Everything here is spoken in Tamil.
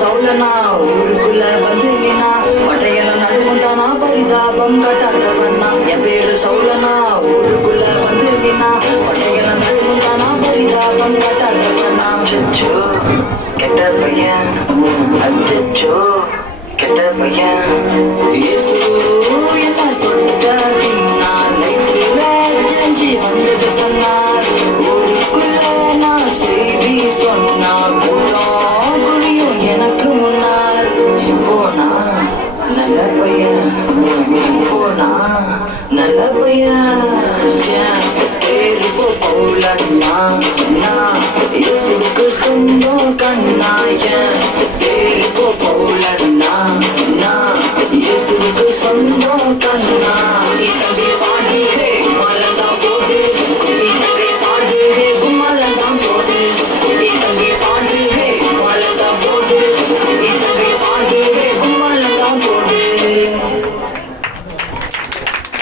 சௌலனா ஊருக்குள்ள வந்துனா படையெல்லாம் நடுவும் தானா பரிதாபம் கட்டாதவண்ணா. என் பேரு சௌலனா ஊருக்குள்ள வந்துனா படையெல்லாம் நடுவும் தானா பரிதாபம் கட்டாதவண்ணா. அச்சோ கெட்ட பையன், அச்சோ கெட்ட பையன். இயேசு என்ன தொட்டா லைஃப்ல செஞ்சு வந்தது பண்ணார். ஊருக்குள்ள நான் செய்தி சொன்னா எனக்கு முன்னால் போனா நல்ல பையன், போனா நல்ல பையன். பேரு போலன்னா நான் இயேசுக்கு சொந்தம் கண்ணாயன். பேரு போலன்னா நான் இயேசுக்கு சொந்தம் கண்ணா.